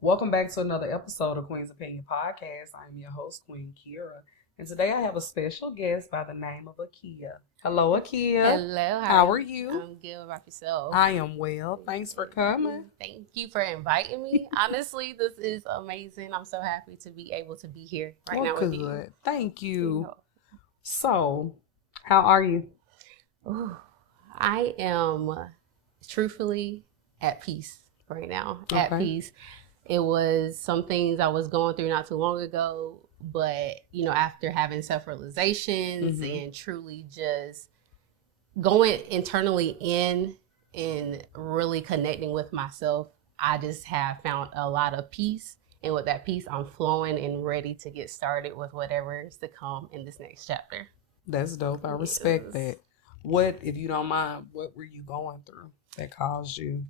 Welcome back to another episode of Queen's Opinion Podcast. I'm your host, Queen Kira, and today I have a special guest by the name of Akeiyah. Hello, Akeiyah. Hello, How are you? I'm good. About yourself? I am well. Thanks for coming. Thank you for inviting me. Honestly, this is amazing. I'm so happy to be able to be here right now with you. Thank you. So, how are you? Ooh, I am truthfully at peace right now. At peace. It was some things I was going through not too long ago, but after having self-realizations and truly just going internally in and really connecting with myself, I just have found a lot of peace. And with that peace, I'm flowing and ready to get started with whatever is to come in this next chapter. That's dope. I respect that. What, if you don't mind, what were you going through that caused you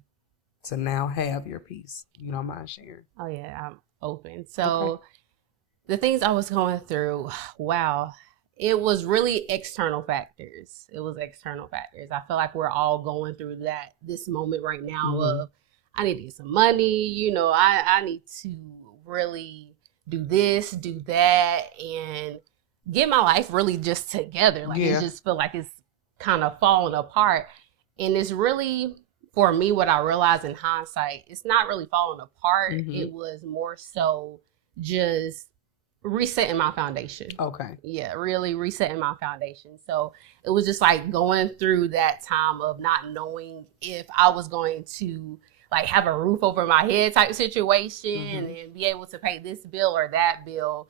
to now have your peace? You don't mind sharing? Oh, yeah, I'm open. So the things I was going through, wow, it was really external factors. I feel like we're all going through this moment right now of, I need to get some money, I need to really do this, do that, and get my life really just together. It just feel like it's kind of falling apart. And it's really, for me, what I realized in hindsight, it's not really falling apart. It was more so just resetting my foundation. Yeah, really resetting my foundation. So it was just like going through that time of not knowing if I was going to have a roof over my head type situation and be able to pay this bill or that bill.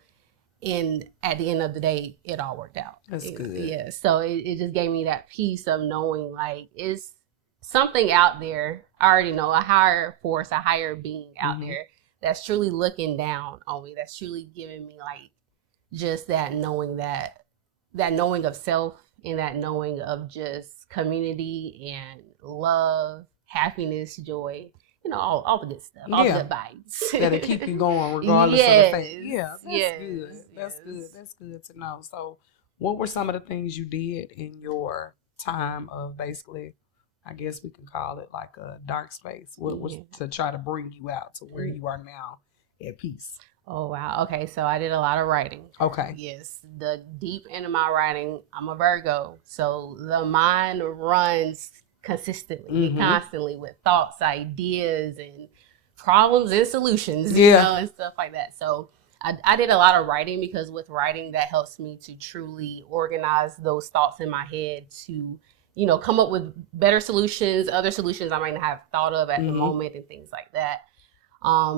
And at the end of the day, it all worked out. That's good. Yeah. So it just gave me that peace of knowing it's something out there. I already know a higher force, a higher being out there that's truly looking down on me. That's truly giving me just that knowing of self and that knowing of just community and love, happiness, joy. All the good stuff, all the good vibes. That'll keep you going regardless of the fact. Yeah, that's good. That's good. That's good to know. So what were some of the things you did in your time of basically, I guess we can call it like a dark space? What was to try to bring you out to where you are now at peace? Oh, wow. Okay, so I did a lot of writing. Okay. Yes, the deep end of my writing, I'm a Virgo, so the mind runs consistently, constantly with thoughts, ideas, and problems and solutions, and stuff like that. So I did a lot of writing because with writing, that helps me to truly organize those thoughts in my head to, come up with better solutions, other solutions I might not have thought of at the moment and things like that.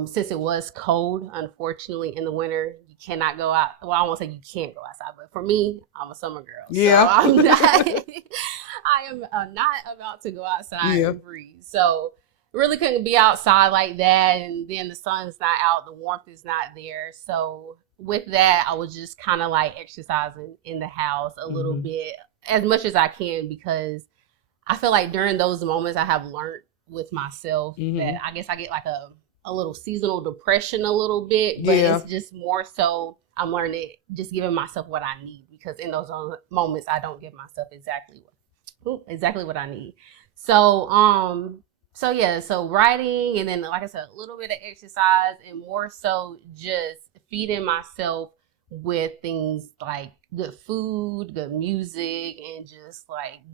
Since it was cold, unfortunately, in the winter, you cannot go out. Well, I won't say you can't go outside, but for me, I'm a summer girl. Yeah. So I'm not, I am not about to go outside and breathe. So really couldn't be outside like that. And then the sun's not out, the warmth is not there. So with that, I was just kind of exercising in the house a little bit, as much as I can, because I feel like during those moments I have learned with myself that I guess I get a little seasonal depression a little bit, but it's just more so I'm learning just giving myself what I need, because in those moments I don't give myself exactly what I need. So so writing, and then like I said, a little bit of exercise, and more so just feeding myself with things like good food, good music, and just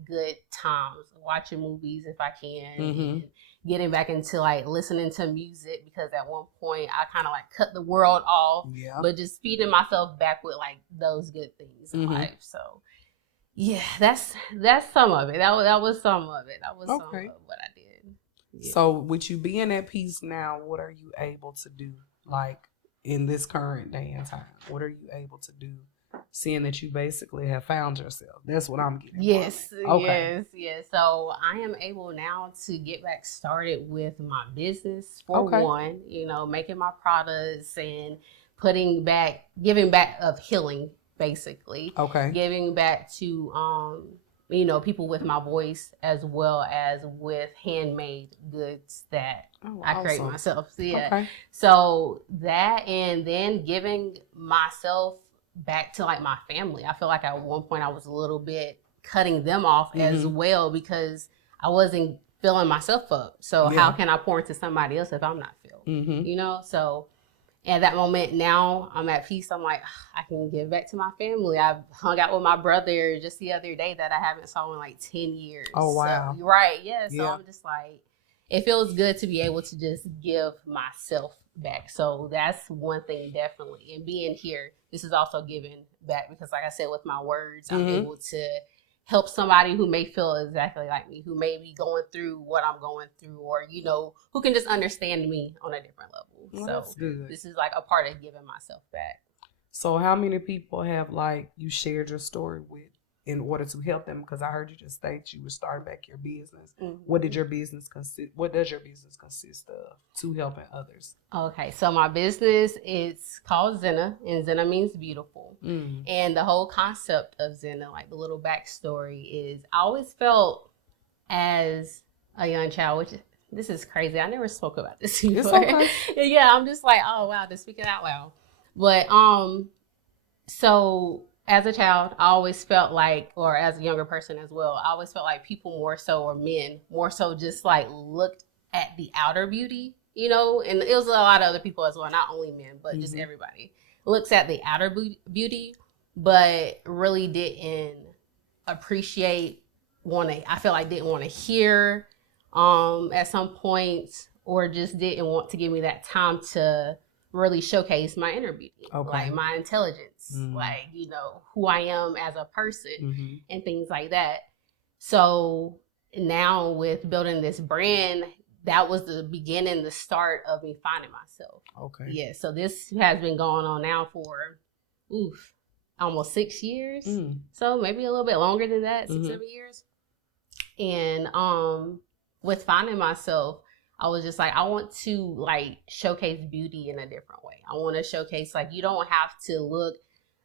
good times, watching movies if I can, and getting back into listening to music, because at one point I kind of cut the world off, but just feeding myself back with those good things in life. So yeah, that's some of it. That was some of it. That was some of what I did. Yeah. So with you being at peace now, what are you able to do in this current day and time? What are you able to do, seeing that you basically have found yourself? That's what I'm getting. Yes. So I am able now to get back started with my business for one, making my products and giving back of healing, basically. Giving back to people with my voice, as well as with handmade goods that I create myself. So, so that, and then giving myself back to my family. I feel like at one point I was a little bit cutting them off as well, because I wasn't filling myself up. So how can I pour into somebody else if I'm not filled? You know, so at that moment now I'm at peace. I'm like, I can give back to my family. I've hung out with my brother just the other day that I haven't saw in like 10 years. Oh, wow. So, right. Yeah. So I'm just like, it feels good to be able to just give myself back. So that's one thing definitely. And being here, this is also giving back because like I said, with my words, I'm able to help somebody who may feel exactly like me, who may be going through what I'm going through, or, you know, who can just understand me on a different level. Well, so that's good. This is like a part of giving myself back. So how many people have like you shared your story with in order to help them? Because I heard you just state you were starting back your business. What did your business consist? What does your business consist of to helping others? Okay, so my business is called Zena, and Zena means beautiful. And the whole concept of Zena, like the little backstory, is I always felt as a young child, which this is crazy. I never spoke about this before. It's okay. Yeah, I'm just like, oh wow, to speak it out loud. But so as a child, I always felt like, or as a younger person as well, I always felt like people more so, or men more so, just like looked at the outer beauty, you know, and it was a lot of other people as well, not only men, but just everybody looks at the outer beauty, but really didn't appreciate, I feel like didn't want to hear at some point, or just didn't want to give me that time to really showcase my inner beauty, like my intelligence, like, you know, who I am as a person and things like that. So now with building this brand, that was the beginning, the start of me finding myself. Yeah. So this has been going on now for, almost 6 years. So maybe a little bit longer than that, 6-7 years. And with finding myself, I was just like, I want to like showcase beauty in a different way. I want to showcase, like, you don't have to look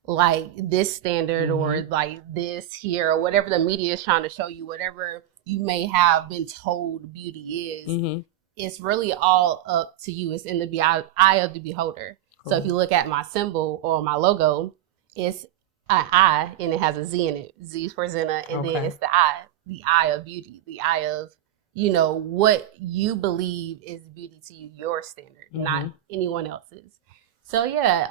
like this standard or like this here, or whatever the media is trying to show you, whatever you may have been told beauty is. It's really all up to you. It's in the eye of the beholder. So if you look at my symbol or my logo, it's an eye and it has a Z in it. Z is for Zena, and then it's the eye of beauty, the eye of, you know, what you believe is beauty to you, your standard, not anyone else's. So yeah,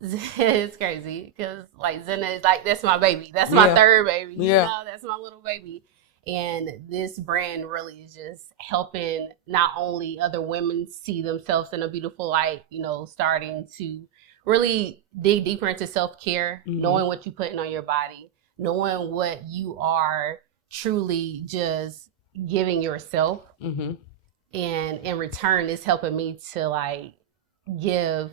it's crazy because like Zena is like, that's my baby. That's my third baby. You know, that's my little baby. And this brand really is just helping not only other women see themselves in a beautiful light, you know, starting to really dig deeper into self-care, knowing what you're putting on your body, knowing what you are truly just giving yourself. And in return, it's helping me to like give,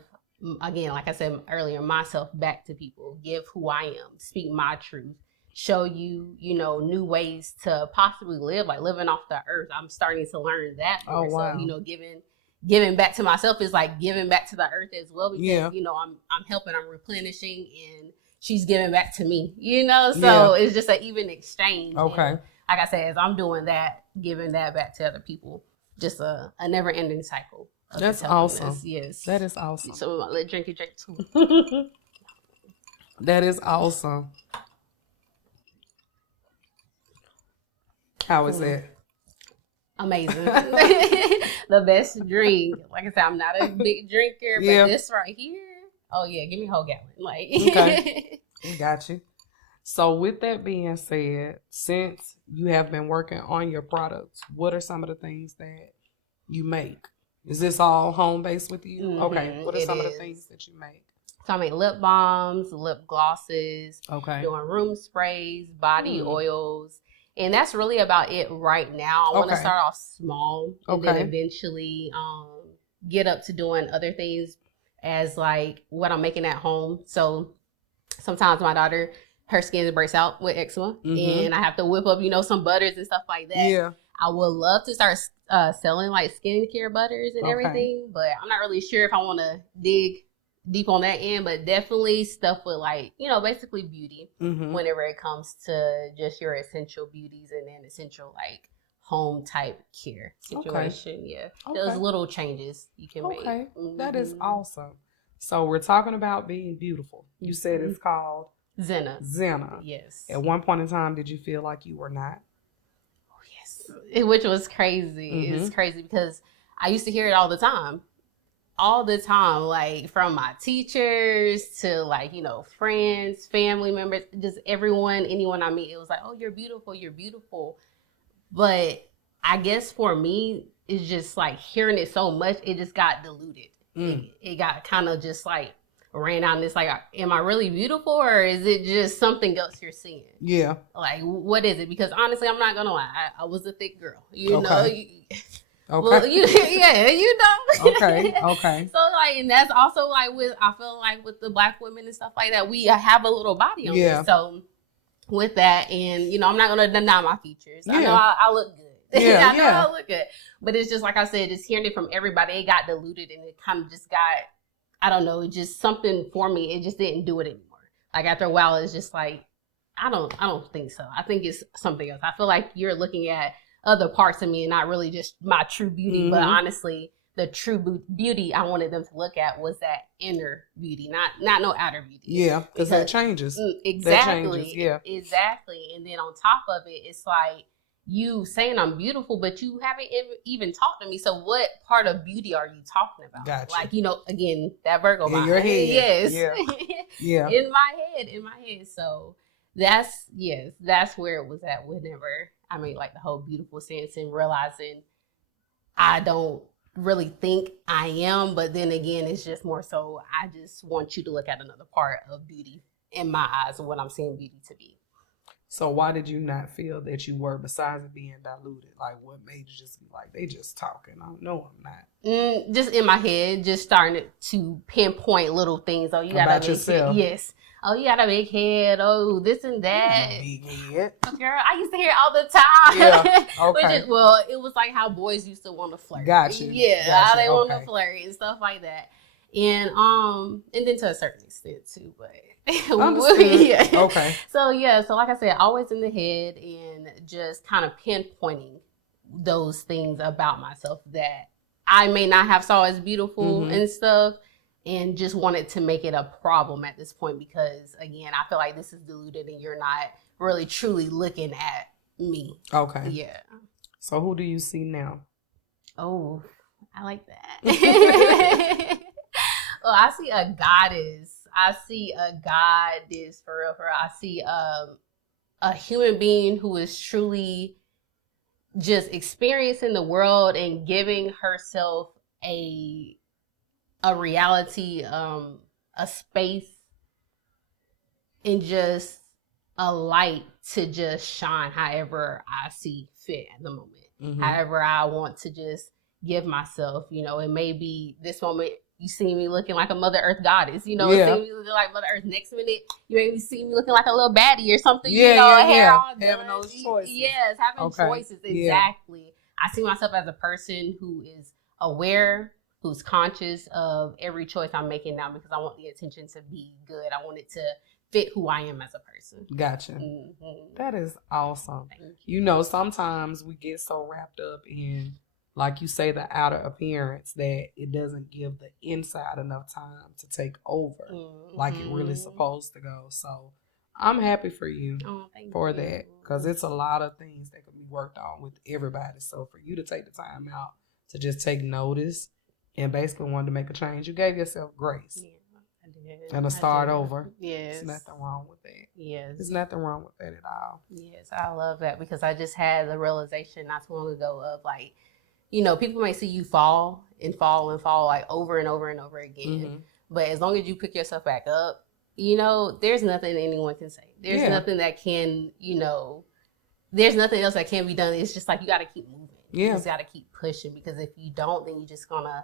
again, like I said earlier, myself back to people, give who I am, speak my truth, show you, you know, new ways to possibly live, like living off the earth. I'm starting to learn that. So, you know, giving back to myself is like giving back to the earth as well, because, you know, I'm helping, I'm replenishing, and she's giving back to me, you know? So it's just an even exchange. And like I said, as I'm doing that, giving that back to other people, just a never ending cycle. That's awesome. Yes. That is awesome. So let drink too. That is awesome. How is that? Amazing. The best drink. Like I said, I'm not a big drinker, but this right here, oh yeah, give me a whole gallon. Like, okay, got you. So with that being said, since you have been working on your products, what are some of the things that you make? Is this all home based with you? Okay. What are some of the things that you make? So I make lip balms, lip glosses, doing room sprays, body oils. And that's really about it right now. I want to start off small and then eventually get up to doing other things as like what I'm making at home. So sometimes my daughter, her skin breaks out with eczema and I have to whip up, you know, some butters and stuff like that. Yeah. I would love to start selling like skincare butters and everything, but I'm not really sure if I want to dig deep on that end, but definitely stuff with like, you know, basically beauty whenever it comes to just your essential beauties and then essential like home type care situation. Those little changes you can make. That is awesome. So we're talking about being beautiful. You said it's called Zena. Zena. Yes. At one point in time, did you feel like you were not? Oh yes. which was crazy. Mm-hmm. It's crazy because I used to hear it all the time, like from my teachers to like, you know, friends, family members, just anyone I meet. It was like, oh, you're beautiful, you're beautiful. But I guess for me, it's just like hearing it so much, it just got diluted. It got kind of just like ran out, and it's like, am I really beautiful, or is it just something else you're seeing? Yeah. Like, what is it? Because honestly, I'm not gonna lie, I was a thick girl, you know. Okay. Well, you know. Okay. So like, and that's also like I feel like with the Black women and stuff like that, we have a little body on this. So with that, and you know, I'm not gonna deny my features. I know I look good. I know I look good, but it's just like I said, just hearing it from everybody, it got diluted, and it kind of just got, I don't know, it just something for me. It just didn't do it anymore. Like after a while, it's just like, I don't think so. I think it's something else. I feel like you're looking at other parts of me and not really just my true beauty. Mm-hmm. But honestly, the true beauty I wanted them to look at was that inner beauty, not no outer beauty. Yeah, because that changes. Exactly. That changes, yeah. Exactly. And then on top of it, it's like you saying I'm beautiful, but you haven't even talked to me. So what part of beauty are you talking about? Gotcha. Like, you know, again, that Virgo in your head. Yes. Yeah. In my head. So that's where it was at whenever I made like the whole beautiful sense and realizing I don't really think I am, but then again, it's just more so I just want you to look at another part of beauty in my eyes of what I'm seeing beauty to be. So why did you not feel that you were, besides it being diluted? Like, what made you just be like, they just talking? I know I'm not. Just in my head, just starting to pinpoint little things. Oh, you got about a big yourself. Head. Yes. Oh, you got a big head. Oh, this and that. Big head. Girl, I used to hear it all the time. Yeah. Okay. It was like how boys used to want to flirt. Gotcha. Yeah, how they want to flirt and stuff like that. And then to a certain extent too, but yeah. Okay. So like I said, always in the head and just kind of pinpointing those things about myself that I may not have saw as beautiful and stuff, and just wanted to make it a problem at this point because again, I feel like this is diluted and you're not really truly looking at me. Okay. Yeah. So who do you see now? Oh, I like that. Well, I see a goddess. For real. I see a human being who is truly just experiencing the world and giving herself a reality, a space, and just a light to just shine however I see fit at the moment. Mm-hmm. However I want to just give myself, you know, it may be this moment you see me looking like a Mother Earth goddess, you know, see me looking like Mother Earth. Next minute, you maybe see me looking like a little baddie or something, hair all done. Having those choices. Yes, having choices, exactly. Yeah. I see myself as a person who is aware, who's conscious of every choice I'm making now because I want the attention to be good. I want it to fit who I am as a person. Gotcha. Mm-hmm. That is awesome. Thank you. You know, sometimes we get so wrapped up in, like you say, the outer appearance that it doesn't give the inside enough time to take over like it really supposed to go. So I'm happy for you for that because it's a lot of things that can be worked on with everybody. So for you to take the time out to just take notice and basically wanted to make a change, you gave yourself grace. Yeah, I did. And to start over. Yes. There's nothing wrong with that. Yes. There's nothing wrong with that at all. Yes, I love that because I just had the realization not too long ago of like, you know, people may see you fall like over and over and over again. Mm-hmm. But as long as you pick yourself back up, you know, there's nothing anyone can say. There's nothing that can, you know, there's nothing else that can be done. It's just like you got to keep moving. Yeah. You just got to keep pushing because if you don't, then you're just going to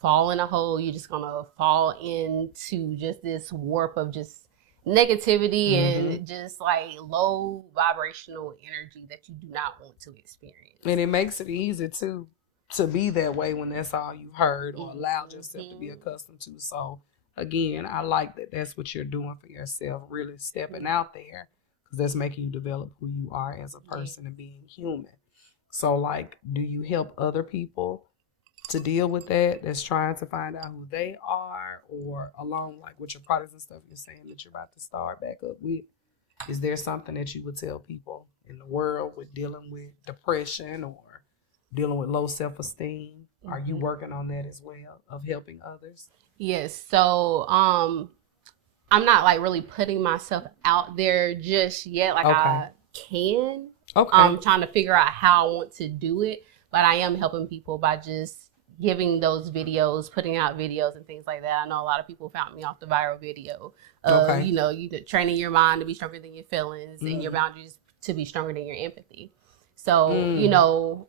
fall in a hole. You're just going to fall into just this warp of just negativity and just like low vibrational energy that you do not want to experience. And it makes it easy too to be that way when that's all you heard or allowed yourself to be accustomed to. So again, I like that that's what you're doing for yourself, really stepping out there because that's making you develop who you are as a person and being human. So like, do you help other people to deal with that's trying to find out who they are, or along like with your products and stuff you're saying that you're about to start back up with? Is there something that you would tell people in the world with dealing with depression or dealing with low self-esteem. Are you working on that as well, of helping others? Yes. So I'm not like really putting myself out there just yet. Like I can. I'm trying to figure out how I want to do it, but I am helping people by just giving those videos, putting out videos and things like that. I know a lot of people found me off the viral video of, you know, you training your mind to be stronger than your feelings and your boundaries to be stronger than your empathy. So, you know,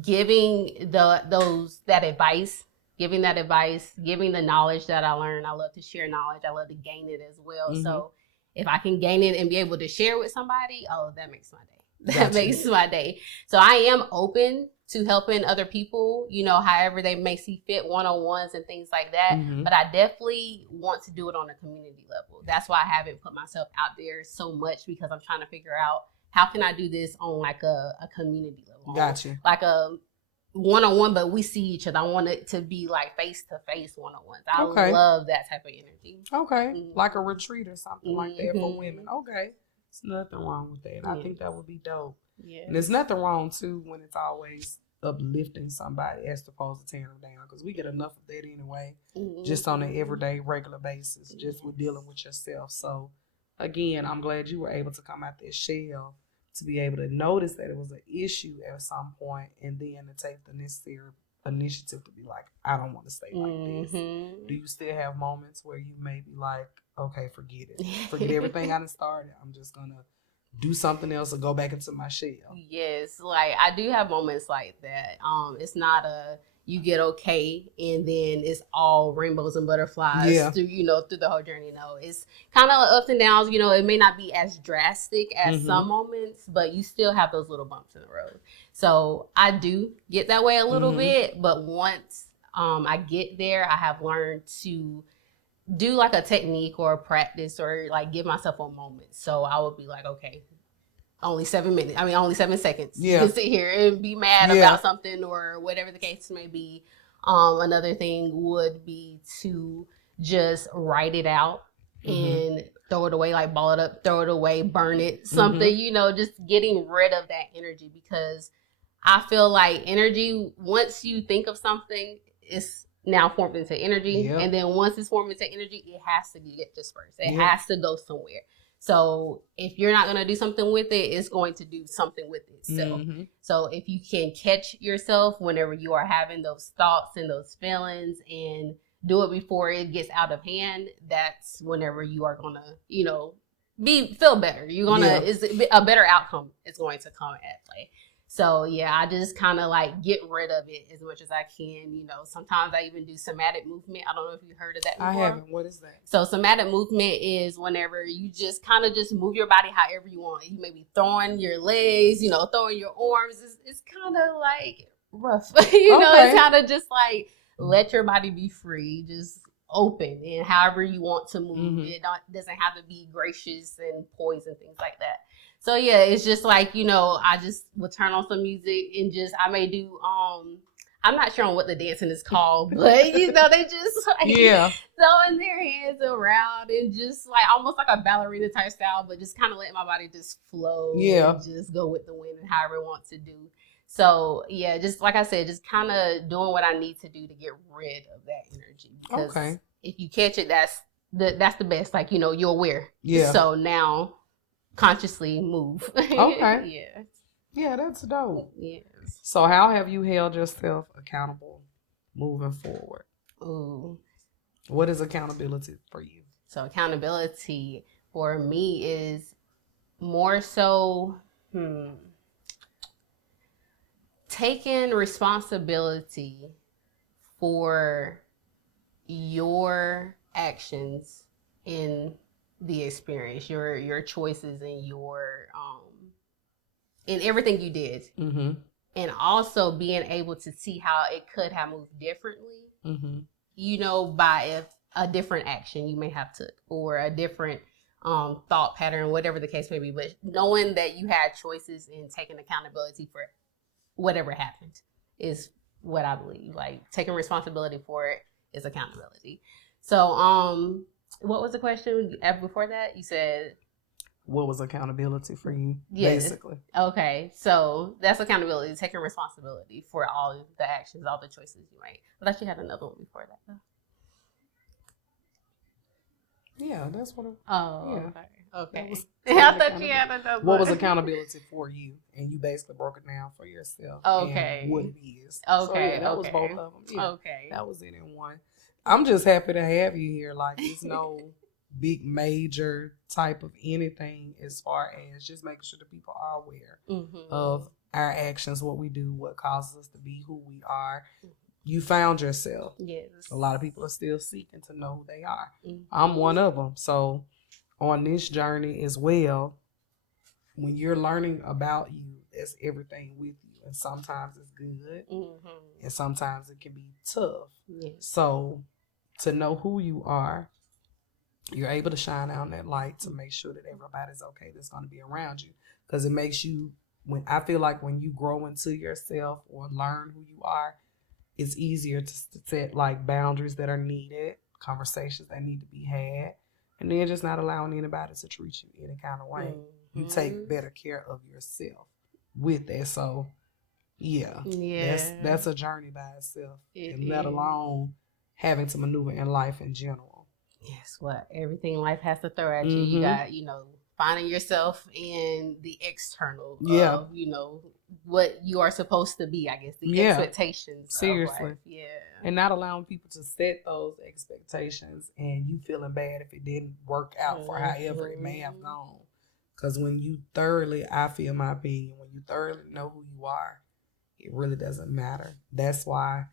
giving that advice, giving the knowledge that I learned. I love to share knowledge. I love to gain it as well. So if I can gain it and be able to share with somebody, oh, that makes my day. That makes my day. So I am open to helping other people, you know, however they may see fit, one-on-ones and things like that. But I definitely want to do it on a community level. That's why I haven't put myself out there so much, because I'm trying to figure out how can I do this on like a community level. Gotcha. Like a one-on-one, but we see each other. I want it to be like face-to-face one-on-ones. I love that type of energy. Like a retreat or something like that for women. There's nothing wrong with that. I think that would be dope. And there's nothing wrong too when it's always uplifting somebody as opposed to tearing them down, because we get enough of that anyway, just on an everyday, regular basis, just with dealing with yourself. So again, I'm glad you were able to come out that shell to be able to notice that it was an issue at some point, and then to take the necessary initiative to be like, I don't want to stay like this. Do you still have moments where you may be like, okay, forget it, forget everything I done started, I'm just gonna do something else or go back into my shell? Yes, like I do have moments like that. It's not you get okay and then it's all rainbows and butterflies through, you know, through the whole journey. No, it's kind of ups and downs. You know, it may not be as drastic as some moments, but you still have those little bumps in the road. So I do get that way a little bit, but once I get there, I have learned to do like a technique or a practice, or like give myself a moment. So I would be like, okay, only 7 minutes. I mean, only 7 seconds. You can sit here and be mad about something or whatever the case may be. Another thing would be to just write it out and throw it away, like ball it up, throw it away, burn it, something, you know, just getting rid of that energy, because I feel like energy, once you think of something, it's now formed into energy. And then once it's formed into energy, it has to get dispersed. It has to go somewhere. So if you're not going to do something with it, it's going to do something with itself. So if you can catch yourself whenever you are having those thoughts and those feelings and do it before it gets out of hand, that's whenever you are going to, you know, feel better. You're going to, it's a better outcome is going to come at play. So yeah, I just kind of like get rid of it as much as I can. You know, sometimes I even do somatic movement. I don't know if you heard of that before. I haven't. What is that? So somatic movement is whenever you just kind of just move your body however you want. You may be throwing your legs, you know, throwing your arms. It's kind of like rough. You know, it's kind of just like let your body be free, just open, and however you want to move. It doesn't have to be gracious and poised and things like that. So yeah, it's just like, you know, I just would turn on some music and just, I may do, I'm not sure on what the dancing is called, but you know, they just like throwing their hands around and just like almost like a ballerina type style, but just kind of letting my body just flow and just go with the wind and however it wants to do. So yeah, just like I said, just kind of doing what I need to do to get rid of that energy, because if you catch it, that's the best. Like, you know, you're aware. So now consciously move. Yeah, that's dope. So how have you held yourself accountable moving forward? What is accountability for you? So accountability for me is more so taking responsibility for your actions in the experience, your choices, and your in everything you did, and also being able to see how it could have moved differently, you know, by a different action you may have took, or a different thought pattern, whatever the case may be. But knowing that you had choices and taking accountability for whatever happened is what I believe. Like, taking responsibility for it is accountability. So what was the question before that? You said what was accountability for you, basically. Okay, so that's accountability, taking responsibility for all the actions, all the choices you make. I thought you had another one before that, though. Yeah, that's what. Okay. I thought you had another one. What was accountability for you, and you basically broke it down for yourself. Okay. And what it is. Okay. So, that was both of them. Yeah, okay. That was it in one. I'm just happy to have you here. Like, it's no big major type of anything as far as just making sure the people are aware of our actions, what we do, what causes us to be who we are. You found yourself. Yes. A lot of people are still seeking to know who they are. I'm one of them. So on this journey as well, when you're learning about you, it's everything with you. And sometimes it's good. And sometimes it can be tough. Yes. So to know who you are, you're able to shine out that light to make sure that everybody's okay that's going to be around you. Because it makes you, I feel like when you grow into yourself or learn who you are, it's easier to set like boundaries that are needed, conversations that need to be had, and then just not allowing anybody to treat you any kind of way. You take better care of yourself with that. So, that's a journey by itself, and let alone having to maneuver in life in general. Yes, everything life has to throw at you. You got, finding yourself in the external of, what you are supposed to be, I guess, the expectations. Seriously. Of life. Yeah. And not allowing people to set those expectations and you feeling bad if it didn't work out for however it may have gone. Because when you thoroughly, I feel my opinion, when you thoroughly know who you are, it really doesn't matter. That's why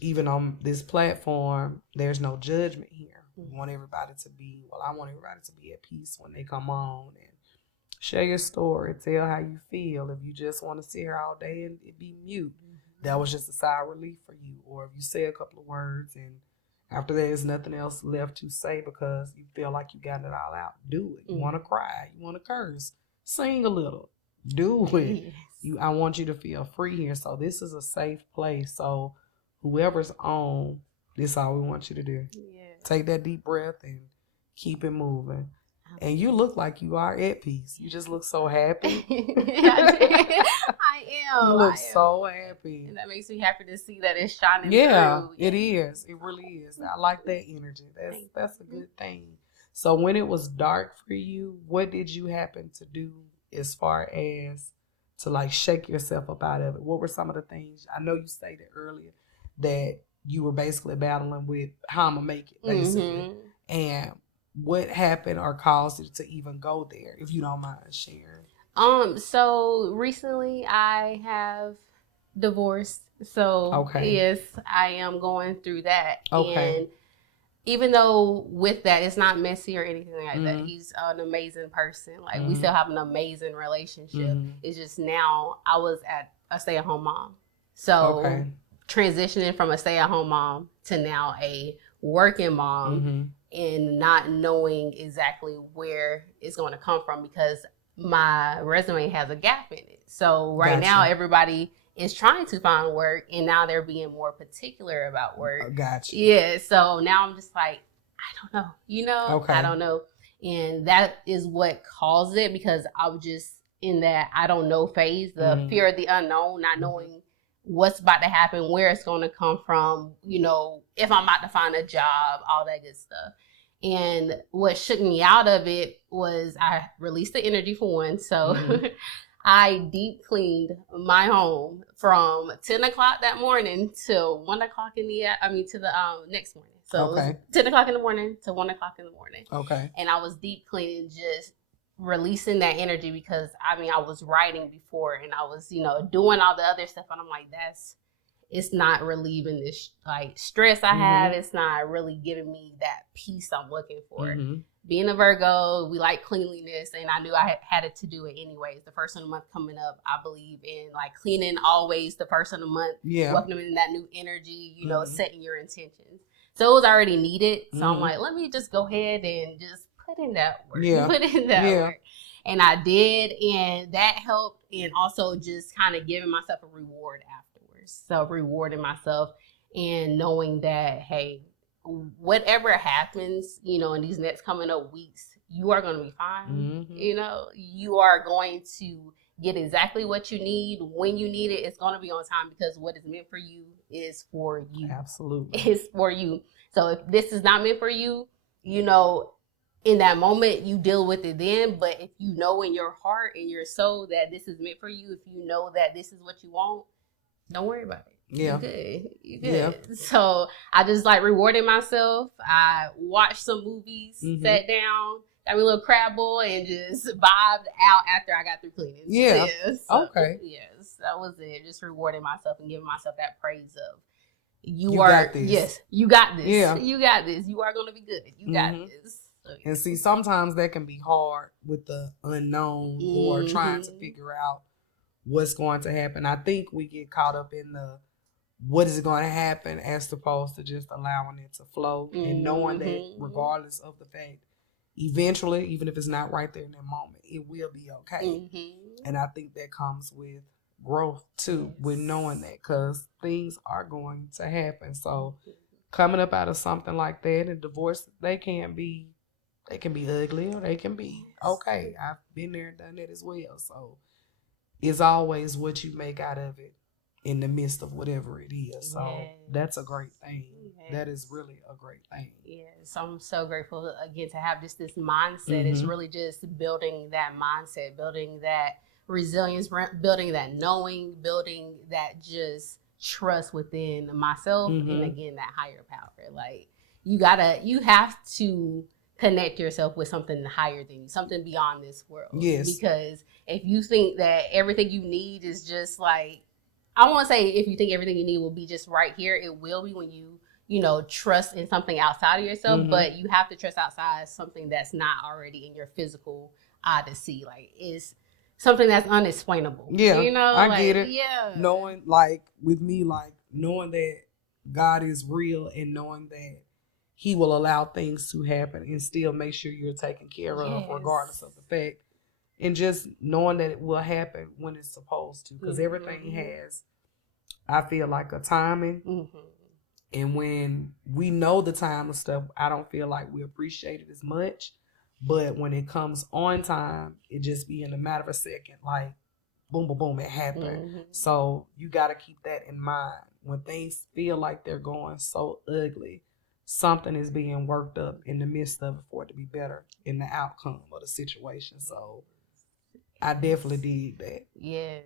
even on this platform, there's no judgment here. We want everybody to be, I want everybody to be at peace when they come on and share your story, tell how you feel. If you just want to sit here all day and it be mute, that was just a sigh of relief for you. Or if you say a couple of words and after that there's nothing else left to say because you feel like you got it all out, do it. You want to cry, you want to curse, sing a little, do it. I want you to feel free here. So this is a safe place. So whoever's on, this is all we want you to do. Take that deep breath and keep it moving. And you look like you are at peace. You just look so happy. I am. You look so happy. And that makes me happy to see that it's shining through. It is. It really is. I like that energy. That's a good thing. So when it was dark for you, what did you happen to do as far as to like shake yourself up out of it? What were some of the things? I know you stated earlier that you were basically battling with how I'm going to make it, basically. And what happened or caused it to even go there, if you don't mind sharing? So recently I have divorced. So yes, I am going through that. And even though with that, it's not messy or anything like that. He's an amazing person. Like we still have an amazing relationship. It's just now I was at a stay-at-home mom. So transitioning from a stay-at-home mom to now a working mom and not knowing exactly where it's going to come from because my resume has a gap in it. So right now everybody is trying to find work and now they're being more particular about work. Gotcha. Yeah. So now I'm just like, I don't know, I don't know. And that is what caused it because I was just in that I don't know phase, the fear of the unknown, not knowing what's about to happen, where it's going to come from, if I'm about to find a job, all that good stuff. And what shook me out of it was I released the energy for one. So I deep cleaned my home from 10 o'clock that morning till 1 o'clock to the next morning. So it was 10 o'clock in the morning to 1 o'clock in the morning. And I was deep cleaning, just releasing that energy because I was writing before and I was, doing all the other stuff. And I'm like, it's not relieving this like stress I have. It's not really giving me that peace I'm looking for. Being a Virgo, we like cleanliness, and I knew I had to do it anyways. The first of the month coming up, I believe in like cleaning always the first of the month, welcoming that new energy, setting your intentions. So it was already needed. So I'm like, let me just go ahead and just put in that work. Work. And I did, and that helped, and also just kind of giving myself a reward afterwards. So rewarding myself and knowing that, hey, whatever happens, in these next coming up weeks, you are going to be fine. Mm-hmm. You know, you are going to get exactly what you need when you need it. It's going to be on time because what is meant for you is for you. Absolutely. It's for you. So if this is not meant for you, you know, in that moment you deal with it then. But if you know in your heart and your soul that this is meant for you, if you know that this is what you want, don't worry about it. Yeah. You good. Yeah. So I just like rewarded myself. I watched some movies, sat down, got me a little crab bowl, and just vibed out after I got through cleaning. Yeah. So, okay. Yes, that was it. Just rewarding myself and giving myself that praise of you are. Got this. Yes, you got this. Yeah. You got this. You are going to be good. You got this. So, and see, sometimes that can be hard with the unknown or trying to figure out what's going to happen. I think we get caught up in the what is going to happen as opposed to just allowing it to flow and knowing that regardless of the fact, eventually, even if it's not right there in that moment, it will be okay. And I think that comes with growth too, with knowing that, because things are going to happen. So coming up out of something like that, and divorce, they can be ugly or they can be okay. I've been there and done that as well. So it's always what you make out of it in the midst of whatever it is. So that's a great thing. That is really a great thing. Yes, I'm so grateful again to have just this mindset. It's really just building that mindset, building that resilience, building that knowing, building that just trust within myself and again that higher power. Like you have to connect yourself with something higher than you, something beyond this world. Yes. Because if you think that everything you need is just like, I won't say if you think everything you need will be just right here, it will be when you know, trust in something outside of yourself, but you have to trust outside something that's not already in your physical eye to see. Like, it's something that's unexplainable. Yeah, you know, I get it. Yeah, knowing, like with me, like knowing that God is real and knowing that He will allow things to happen and still make sure you're taken care of, regardless of the fact, and just knowing that it will happen when it's supposed to, because everything has, I feel like, a timing. And when we know the time of stuff, I don't feel like we appreciate it as much. But when it comes on time, it just be in a matter of a second, like boom, boom, boom, it happened. So you got to keep that in mind. When things feel like they're going so ugly, something is being worked up in the midst of it for it to be better in the outcome of the situation. So I definitely did that. Yes,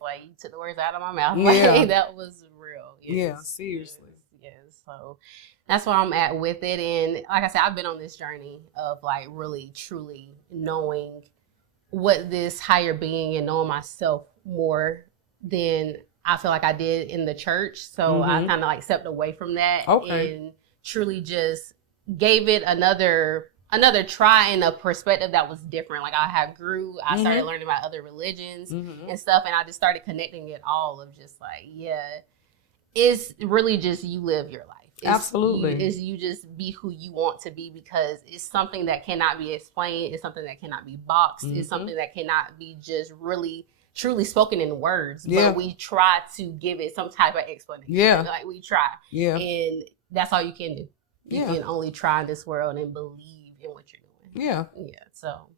like you took the words out of my mouth. Yeah. Like, that was real. Yeah, seriously. Yes. So that's where I'm at with it. And like I said, I've been on this journey of like really, truly knowing what this higher being and knowing myself more than I feel like I did in the church. So I kind of like stepped away from that and truly just gave it another try in a perspective that was different. Like I started learning about other religions and stuff, and I just started connecting it all of just like, it's really just you live your life. Absolutely. You just be who you want to be, because it's something that cannot be explained. It's something that cannot be boxed. It's something that cannot be just really truly spoken in words. But we try to give it some type of explanation. Yeah. Like we try. Yeah. And that's all you can do. You can only try in this world and believe in what you're doing. Yeah. Yeah. So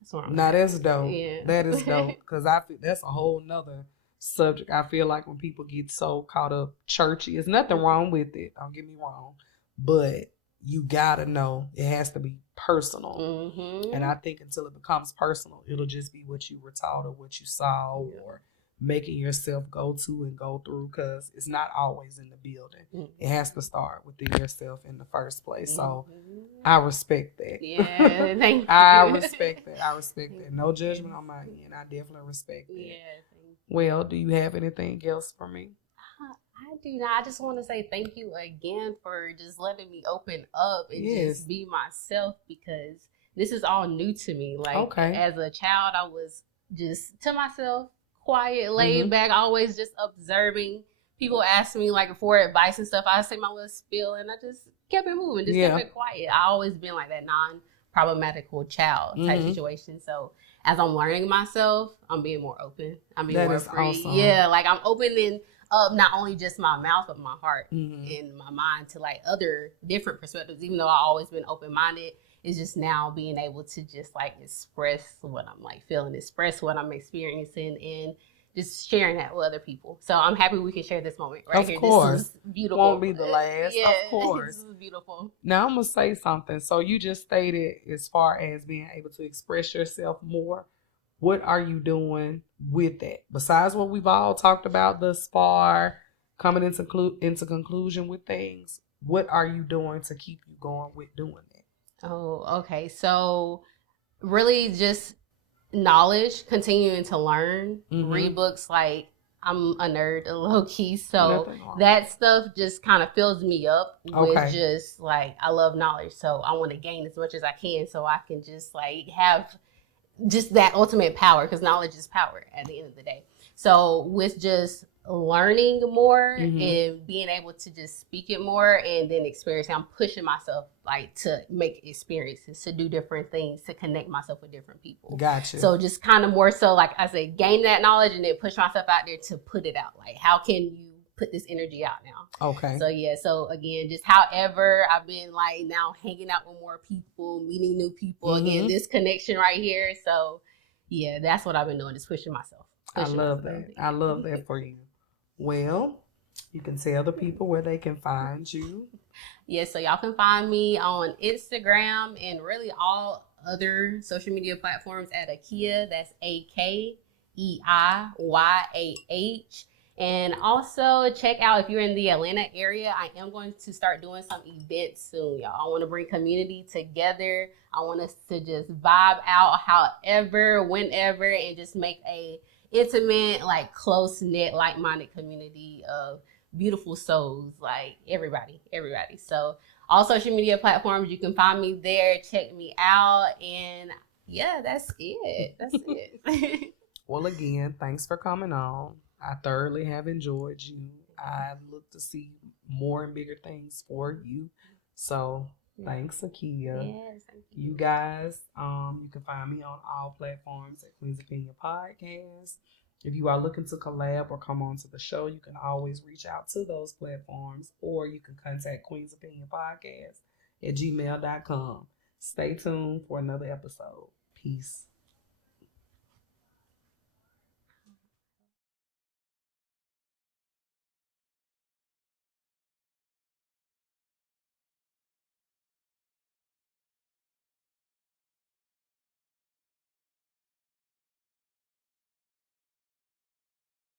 that's what I'm Now that's dope. Yeah. That is dope. Because I feel that's a whole nother subject. I feel like when people get so caught up churchy, there's nothing wrong with it. Don't get me wrong. But you gotta know it has to be personal. And I think until it becomes personal, it'll just be what you were taught or what you saw or making yourself go to and go through, because it's not always in the building. It has to start within yourself in the first place. So I respect that. Yeah, thank you. I respect that. No judgment on my end. I definitely respect that. Yeah, thank you. Well, do you have anything else for me? I do not. I just want to say thank you again for just letting me open up and just be myself, because this is all new to me. Like as a child, I was just to myself, quiet, laid back, always just observing. People ask me like for advice and stuff. I say my little spiel and I just kept it moving, just kept it quiet. I always been like that non-problematical child type situation. So as I'm learning myself, I'm being more open. I'm being more free. Awesome. Yeah, like I'm open and up not only just my mouth, but my heart and my mind to like other different perspectives. Even though I've always been open-minded, it's just now being able to just like express what I'm like feeling, express what I'm experiencing, and just sharing that with other people. So I'm happy we can share this moment right here. Of course. This is beautiful. Won't be the last. Yeah, of course. This is beautiful. Now I'm going to say something. So you just stated as far as being able to express yourself more. What are you doing with that? Besides what we've all talked about thus far, coming into conclusion with things, what are you doing to keep you going with doing that? Oh, okay. So really just knowledge, continuing to learn, read books. Like I'm a nerd, a low key, so that stuff just kind of fills me up with just like I love knowledge, so I want to gain as much as I can so I can just like have just that ultimate power, because knowledge is power at the end of the day. So with just learning more and being able to just speak it more and then experiencing, I'm pushing myself like to make experiences, to do different things, to connect myself with different people. Gotcha. So just kind of more so like I say, gain that knowledge and then push myself out there to put it out. Like how can you put this energy out now? Okay. So yeah, so again, just however I've been like now hanging out with more people, meeting new people, again, this connection right here. So yeah, that's what I've been doing, just pushing myself. I love that. I love that for you. Well, you can tell the people where they can find you. Yes, so y'all can find me on Instagram and really all other social media platforms at Akeiyah. That's AKEIYAH. And also check out, if you're in the Atlanta area, I am going to start doing some events soon, y'all. I want to bring community together. I want us to just vibe out however, whenever, and just make a intimate, like close-knit, like-minded community of beautiful souls, like everybody. So all social media platforms, you can find me there. Check me out. And yeah, that's it. Well, again, thanks for coming on. I thoroughly have enjoyed you. I look to see more and bigger things for you. So thanks, Akeiyah. Yes, thank you. You guys, you can find me on all platforms at Queen's Opinion Podcast. If you are looking to collab or come on to the show, you can always reach out to those platforms, or you can contact Queen's Opinion Podcast at gmail.com. Stay tuned for another episode. Peace.